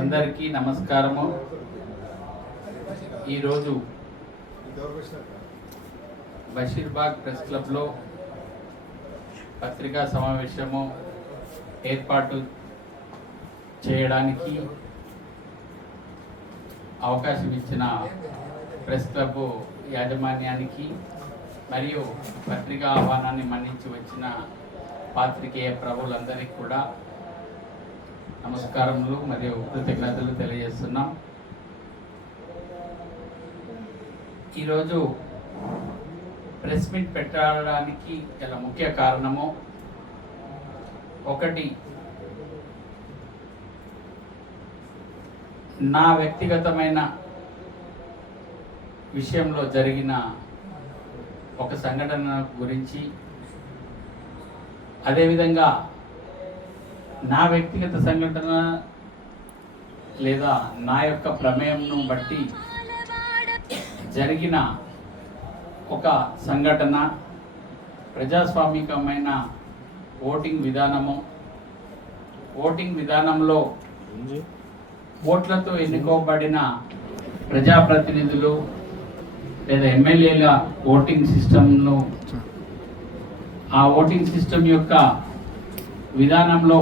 అందరికీ నమస్కారము. ఈరోజు బషీర్బాగ్ ప్రెస్ క్లబ్లో పత్రికా సమావేశము ఏర్పాటు చేయడానికి అవకాశం ఇచ్చిన ప్రెస్ క్లబ్ యాజమాన్యానికి మరియు పత్రికా ఆహ్వానాన్ని మన్నించి వచ్చిన పాత్రికేయ ప్రభువులందరికీ కూడా నమస్కారములు మరియు కృతజ్ఞతలు తెలియజేస్తున్నాం. ఈరోజు ప్రెస్ మీట్ పెట్టడానికి గల ముఖ్య కారణము ఒకటి, నా వ్యక్తిగతమైన విషయంలో జరిగిన ఒక సంఘటన గురించి, అదేవిధంగా నా వ్యక్తిగత సంఘటన లేదా నా యొక్క ప్రమేయంను బట్టి జరిగిన ఒక సంఘటన, ప్రజాస్వామికమైన ఓటింగ్ విధానంలో ఓట్లతో ఎన్నుకోబడిన ప్రజాప్రతినిధులు లేదా ఎమ్మెల్యేల ఓటింగ్ సిస్టంను, ఆ ఓటింగ్ సిస్టమ్ యొక్క విధానంలో